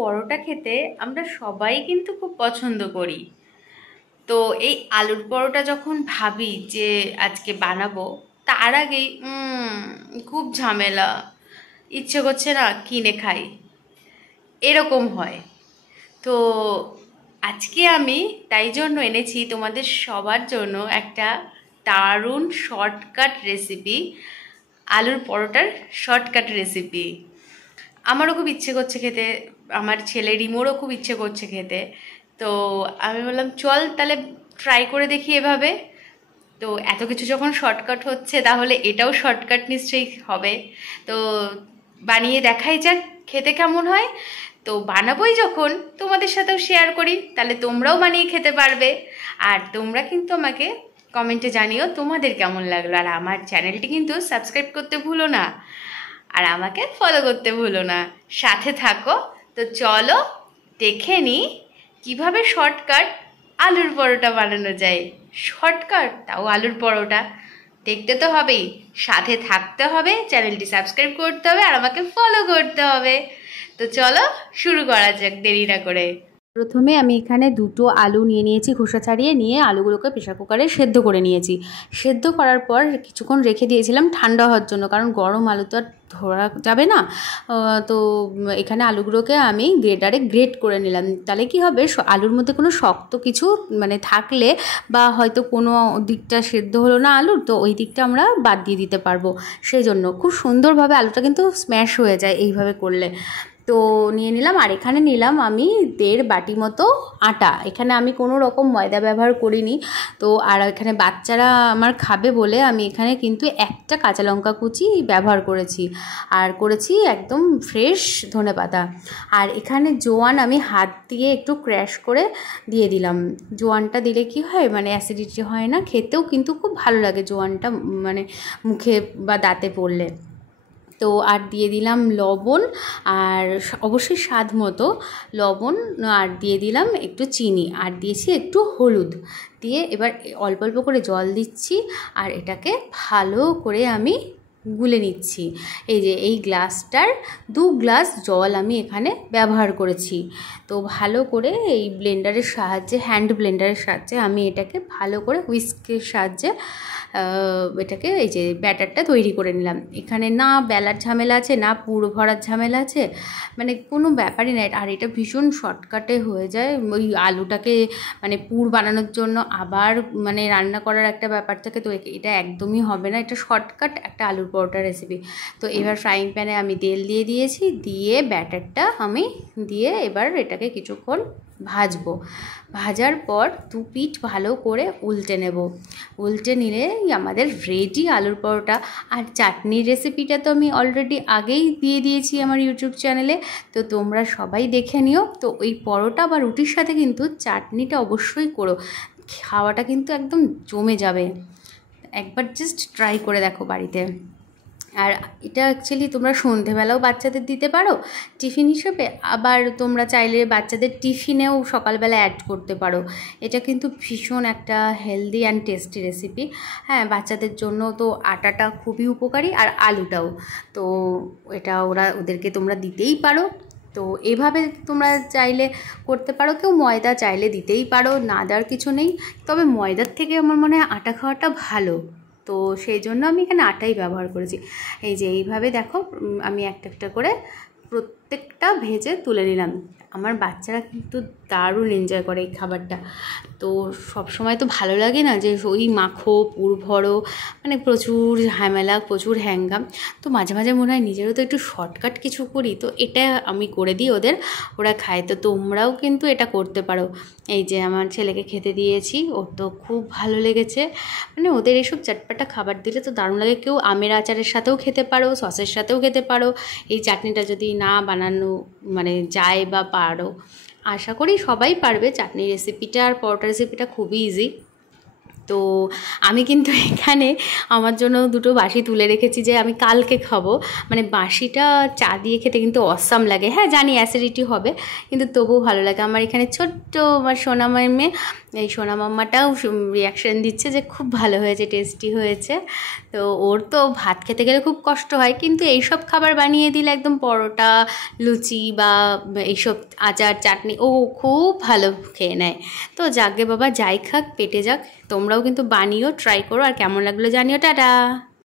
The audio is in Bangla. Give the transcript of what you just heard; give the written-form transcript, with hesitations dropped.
পরোটা খেতে আমরা সবাই কিন্তু খুব পছন্দ করি। তো এই আলুর পরোটা যখন ভাবি যে আজকে বানাবো, তার আগেই খুব ঝামেলা, ইচ্ছে করছে না, কিনে খাই, এরকম হয়। তো আজকে আমি তাই জন্য এনেছি তোমাদের সবার জন্য একটা দারুণ শর্টকাট রেসিপি, আলুর পরোটার শর্টকাট রেসিপি। আমারও খুব ইচ্ছে করছে খেতে, আমার ছেলে রিমোরও খুব ইচ্ছে করছে খেতে। তো আমি বললাম চল তাহলে ট্রাই করে দেখি এভাবে। তো এত কিছু যখন শর্টকাট হচ্ছে, তাহলে এটাও শর্টকাট নিশ্চয়ই হবে। তো বানিয়ে দেখাই যাক খেতে কেমন হয়। তো বানাবোই যখন, তোমাদের সাথেও শেয়ার করি, তাহলে তোমরাও বানিয়ে খেতে পারবে। আর তোমরা কিন্তু আমাকে কমেন্টে জানিও তোমাদের কেমন লাগলো। আর আমার চ্যানেলটি কিন্তু সাবস্ক্রাইব করতে ভুলো না, আর আমাকে ফলো করতে ভুলো না, সাথে থাকো। তো চলো দেখে নিই কীভাবে শর্টকাট আলুর পরোটা বানানো যায়। শর্টকাট, তাও আলুর পরোটা। দেখতে তো হবেই, সাথে থাকতে হবে, চ্যানেলটি সাবস্ক্রাইব করতে হবে, আর আমাকে ফলো করতে হবে। তো চলো শুরু করা যাক দেরি না করে। প্রথমে আমি এখানে দুটো আলু নিয়ে নিয়েছি, খোসা ছাড়িয়ে নিয়ে আলুগুলোকে প্রেসার কুকারে সেদ্ধ করে নিয়েছি। সেদ্ধ করার পর কিছুক্ষণ রেখে দিয়েছিলাম ঠান্ডা হওয়ার জন্য, কারণ গরম আলু তো আর ধরা যাবে না। তো এখানে আলুগুলোকে আমি গ্রেটারে গ্রেট করে নিলাম। তাহলে কি হবে, আলুর মধ্যে কোনো শক্ত কিছু মানে থাকলে, বা হয়তো কোনো দিকটা সেদ্ধ হলো না আলুর, তো ওই দিকটা আমরা বাদ দিয়ে দিতে পারবো। সেই জন্য খুব সুন্দরভাবে আলুটা কিন্তু স্ম্যাশ হয়ে যায় এইভাবে করলে। তো নিয়ে নিলাম, আর এখানে নিলাম আমি 1.5 বাটি মতো আটা। এখানে আমি কোনো রকম ময়দা ব্যবহার করিনি। তো আর এখানে বাচ্চারা আমার খাবে বলে আমি এখানে কিন্তু একটা কাঁচা লঙ্কা কুচি ব্যবহার করেছি, আর করেছি একদম ফ্রেশ ধনেপাতা। আর এখানে জোয়ান আমি হাত দিয়ে একটু ক্র্যাশ করে দিয়ে দিলাম। জোয়ানটা দিলে কি হয়, মানে অ্যাসিডিটি হয় না, খেতেও কিন্তু খুব ভালো লাগে জোয়ানটা, মানে মুখে বা দাঁতে পড়লে। তো আর দিয়ে দিলাম লবণ, আর অবশ্যই স্বাদ মতো লবণ, আর দিয়ে দিলাম একটু চিনি, আর দিয়েছি একটু হলুদ দিয়ে এবার অল্প অল্প করে জল দিচ্ছি, আর এটাকে ভালো করে আমি গুলে নিচ্ছি। এই যে এই গ্লাসটার 2 গ্লাস জল আমি এখানে ব্যবহার করেছি। তো ভালো করে এই ব্লেন্ডারের সাহায্যে, হ্যান্ড ব্লেন্ডারের সাহায্যে আমি এটাকে ভালো করে হুইস্কের সাহায্যে এটাকে এই যে ব্যাটারটা তৈরি করে নিলাম। এখানে না বেলার ঝামেলা আছে, না পুর ভরার ঝামেলা আছে, মানে কোনো ব্যাপারই না। আর এটা ভীষণ শর্টকাটে হয়ে যায়। ওই আলুটাকে মানে পুর বানানোর জন্য আবার মানে রান্না করার একটা ব্যাপার থাকে, তো এটা একদমই হবে না। এটা শর্টকাট একটা আলুর পরোটা রেসিপি। তো এবার ফ্রাইং প্যানে আমি তেল দিয়ে দিয়েছি, দিয়ে ব্যাটারটা আমি দিয়ে এবার এটাকে কিছুক্ষণ ভাজবো। ভাজার পর 2 পিঠ ভালো করে উল্টে নেব। উল্টে নিলে আমাদের রেডি আলুর পরোটা। আর চাটনির রেসিপিটা তো আমি অলরেডি আগেই দিয়ে দিয়েছি আমার ইউটিউব চ্যানেলে, তো তোমরা সবাই দেখে নিও। তো ওই পরোটা বা রুটির সাথে কিন্তু চাটনিটা অবশ্যই করো, খাওয়াটা কিন্তু একদম জমে যাবে। একবার জাস্ট ট্রাই করে দেখো বাড়িতে। আর এটা অ্যাকচুয়ালি তোমরা সন্ধেবেলাও বাচ্চাদের দিতে পারো টিফিন হিসেবে, আবার তোমরা চাইলে বাচ্চাদের টিফিনেও সকালবেলা অ্যাড করতে পারো। এটা কিন্তু ভীষণ একটা হেলদি অ্যান্ড টেস্টি রেসিপি। হ্যাঁ, বাচ্চাদের জন্য তো আটাটা খুবই উপকারী, আর আলুটাও। তো এটা ওদেরকে তোমরা দিতেই পারো। তো এভাবে তোমরা চাইলে করতে পারো, কেউ ময়দা চাইলে দিতেই পারো, না দেওয়ার কিছু নেই। তবে ময়দার থেকে আমার মনে হয় আটা খাওয়াটা ভালো, তো সেই জন্য আমি এখানে আটাই ব্যবহার করেছি। এই যে এইভাবে দেখো, আমি একটা একটা করে প্রত্যেকটা ভেজে তুলে নিলাম। আমার বাচ্চারা কিন্তু দারুণ এনজয় করে এই খাবারটা। তো সব সময় তো ভালো লাগে না যে ওই মাখো পুর ভরো, মানে প্রচুর ঝামেলা, প্রচুর হ্যাঙ্গাম। তো মাঝে মাঝে মনে হয় নিজেরও তো একটু শর্টকাট কিছু করি, তো এটা আমি করে দিই ওদের, ওরা খায়। তো তোমরাও কিন্তু এটা করতে পারো। এই যে আমার ছেলেকে খেতে দিয়েছি, ওর তো খুব ভালো লেগেছে। মানে ওদের এসব চটপাটা খাবার দিলে তো দারুণ লাগে। কেউ আমের আচারের সাথেও খেতে পারো, সসের সাথেও খেতে পারো। এই চাটনিটা যদি না বানানো মানে যায় বা পারো, আশা করি সবাই পারবে। চাটনি রেসিপিটা আর পরোটা রেসিপিটা খুবই ইজি। তো আমি কিন্তু এখানে আমার জন্য দুটো বাসি তুলে রেখেছি যে আমি কালকে খাবো। মানে বাসিটা চা দিয়ে খেতে কিন্তু অসাম লাগে। হ্যাঁ জানি অ্যাসিডিটি হবে, কিন্তু তবুও ভালো লাগে। আমার এখানে ছোট্ট আমার সোনা মেয়ে, এই সোনা মাম্মাটাও রিয়াকশান দিচ্ছে যে খুব ভালো হয়েছে, টেস্টি হয়েছে। তো ওর তো ভাত খেতে গেলে খুব কষ্ট হয়, কিন্তু এইসব খাবার বানিয়ে দিলে একদম পরোটা, লুচি বা এইসব আচার চাটনি ও খুব ভালো খেয়ে নেয়। তো যাকগে বাবা, যাই খাক পেটে যাক। তোমরাও কিন্তু বানিও, ট্রাই করো, আর কেমন লাগলো জানিও। টাটা।